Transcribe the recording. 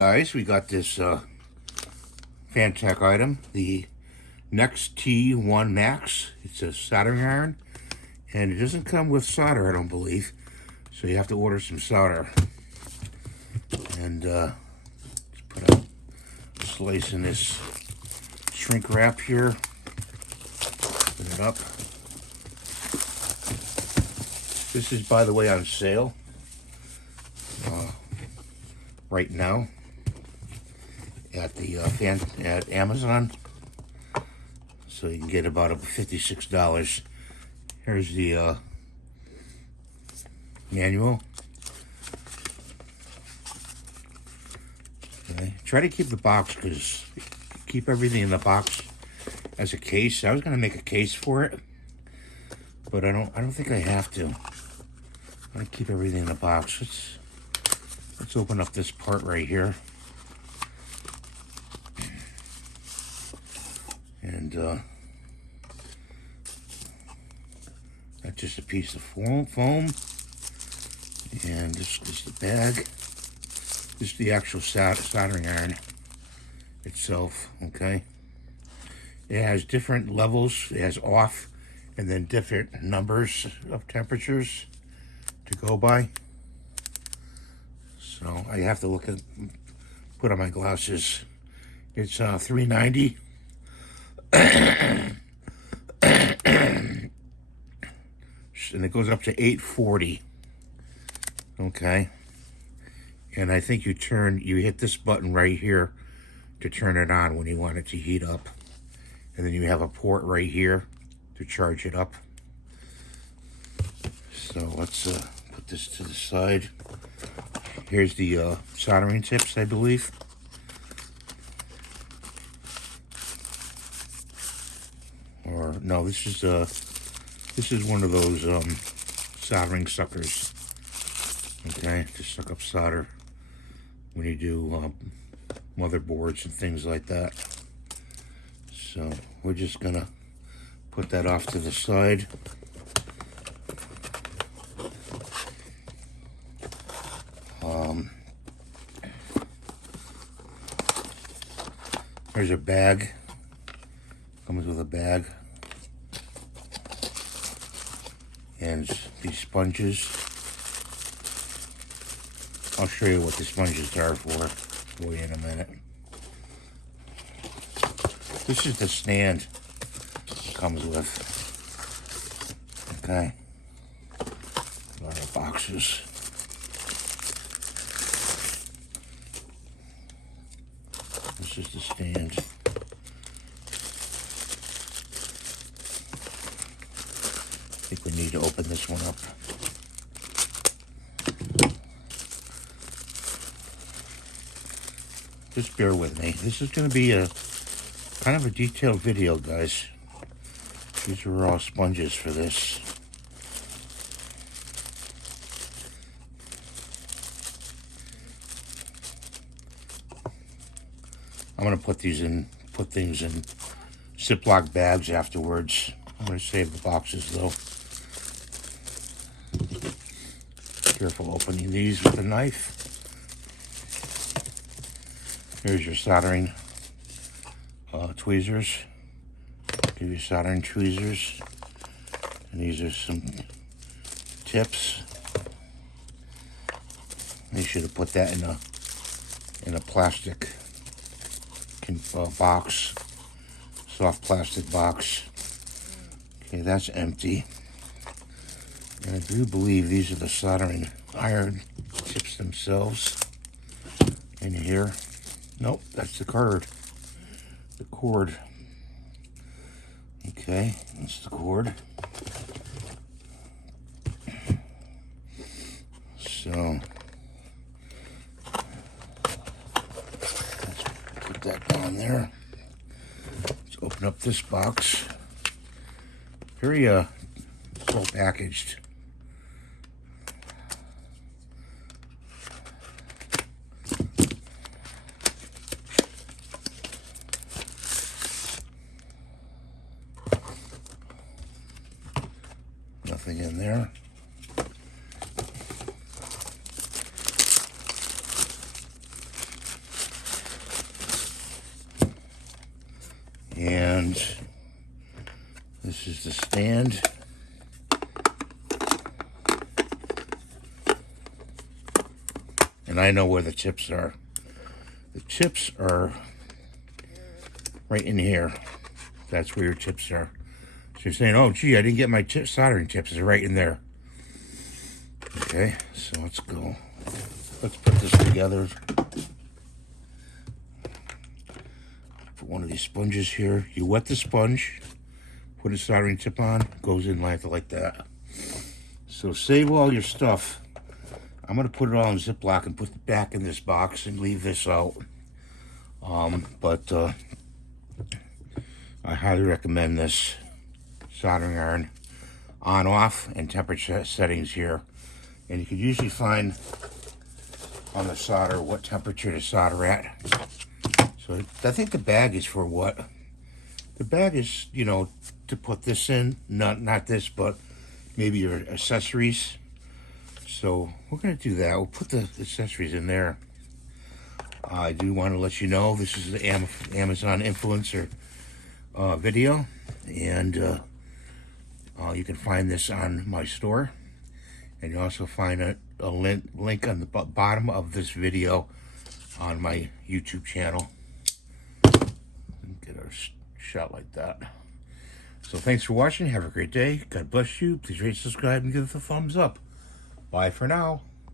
Guys, we got this Fanttik item, the Next T1 Max. It's a soldering iron, and it doesn't come with solder, I don't believe, so you have to order some solder. And just put a slice in this shrink wrap here, put it up. This is, by the way, on sale right now at the at Amazon, so you can get about $56. Here's the manual. Okay. Try to keep the box, because keep everything in the box as a case. I was gonna make a case for it, but I don't think I have to. I'm gonna keep everything in the box. Let's open up this part right here. And that's just a piece of foam. And this is the bag. This is the actual soldering iron itself, okay? It has different levels. It has off and then different numbers of temperatures to go by. So I have to put on my glasses. It's $3.90. And it goes up to $8.40. Okay. And I think you hit this button right here to turn it on when you want it to heat up. And then you have a port right here to charge it up. So let's put this to the side. Here's the soldering tips, I believe. Or no, this is one of those soldering suckers. Okay, to suck up solder when you do motherboards and things like that. So we're just gonna put that off to the side. There's a bag. Comes with a bag. And these sponges. I'll show you what the sponges are for you in a minute. This is the stand it comes with. Okay. A lot of boxes. This is the stand. I think we need to open this one up. Just bear with me. This is going to be a kind of a detailed video, guys. These are all sponges for this. I'm going to put things in Ziploc bags afterwards. I'm going to save the boxes though. Careful opening these with a knife. Here's your soldering tweezers. Give you soldering tweezers. And these are some tips. You should have put that in a plastic box, soft plastic box. Okay, that's empty. And I do believe these are the soldering iron tips themselves in here. Nope, that's the cord. The cord. Okay, that's the cord. So let's put that down there. Let's open up this box. Very well packaged. Nothing in there. And this is the stand. And I know where the chips are. The chips are right in here. That's where your chips are. So you're saying, oh, gee, I didn't get my soldering chips. They're right in there. Okay, so let's go. Let's put this together. Put one of these sponges here. You wet the sponge, put a soldering chip on, goes in like that. So save all your stuff. I'm going to put it all in Ziploc and put it back in this box and leave this out. But I highly recommend this soldering iron. On, off, and temperature settings here. And you can usually find on the solder what temperature to solder at. So I think the bag is for what? The bag is, you know, to put this in. Not this, but maybe your accessories. So we're going to do that. We'll put the accessories in there. I do want to let you know this is the Amazon influencer video. And you can find this on my store. And you also find a link on the bottom of this video on my YouTube channel. Get a shot like that. So thanks for watching. Have a great day. God bless you. Please rate, subscribe, and give it a thumbs up. Bye for now.